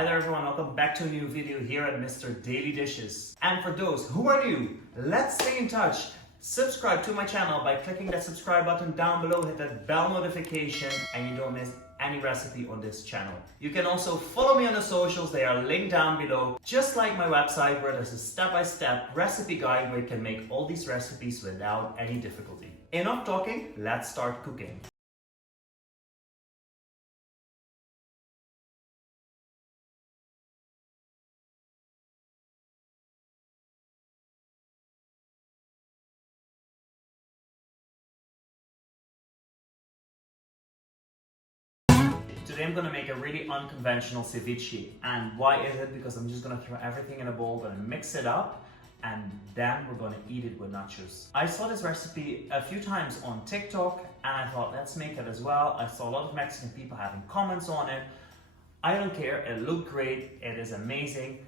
Hi there everyone, welcome back to a new video here at Mr. Daily Dishes. And for those who are new, let's stay in touch. Subscribe to my channel by clicking that subscribe button down below, hit that bell notification, and you don't miss any recipe on this channel. You can also follow me on the socials, they are linked down below. Just like my website where there's a step-by-step recipe guide where you can make all these recipes without any difficulty. Enough talking, let's start cooking. Today I'm going to make a really unconventional ceviche. And why is it? Because I'm just going to throw everything in a bowl and mix it up, and then we're going to eat it with nachos. I saw this recipe a few times on TikTok and I thought, let's make it as well. I saw a lot of Mexican people having comments on it. I don't care, it looked great, it is amazing.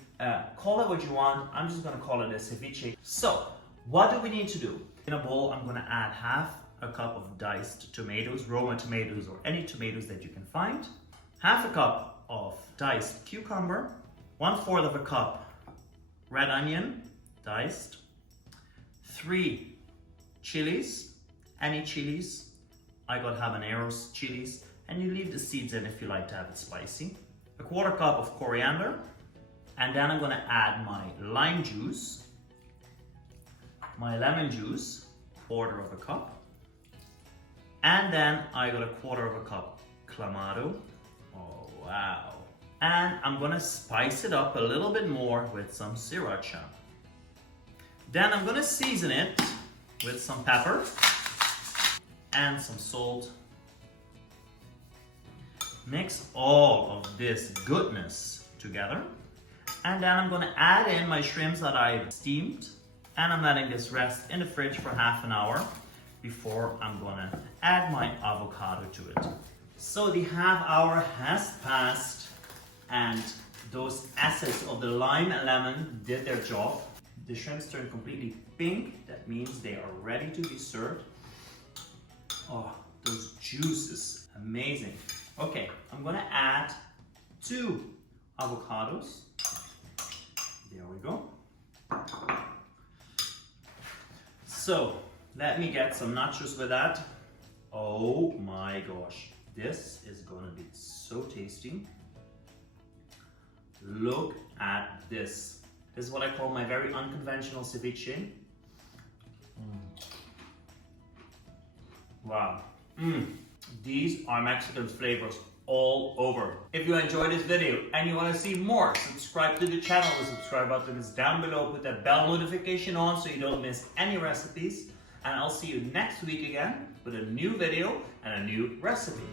Call it what you want, I'm just going to call it a ceviche. So, what do we need to do? In a bowl, I'm going to add half a cup of diced tomatoes, Roma tomatoes or any tomatoes that you can find. Half a cup of diced cucumber, 1/4 of a cup red onion, diced, 3 chilies, any chilies. I got habaneros chilies, and you leave the seeds in if you like to have it spicy. 1/4 cup of coriander, and then I'm gonna add my lime juice, my lemon juice, 1/4 of a cup, and then I got 1/4 of a cup clamato. Oh wow. And I'm gonna spice it up a little bit more with some sriracha. Then I'm gonna season it with some pepper and some salt. Mix all of this goodness together. And then I'm gonna add in my shrimps that I've steamed, and I'm letting this rest in the fridge for half an hour before I'm gonna add my avocado to it. So the half hour has passed and those acids of the lime and lemon did their job. The shrimps turned completely pink. That means they are ready to be served. Oh, those juices, amazing. Okay, I'm gonna add 2 avocados. There we go. So, let me get some nachos with that. Oh my gosh, this is gonna be so tasty. Look at this. This is what I call my very unconventional ceviche. Wow. These are Mexican flavors all over. If you enjoyed this video and you want to see more, subscribe to the channel. The subscribe button is down below. Put that bell notification on so you don't miss any recipes. And I'll see you next week again with a new video and a new recipe.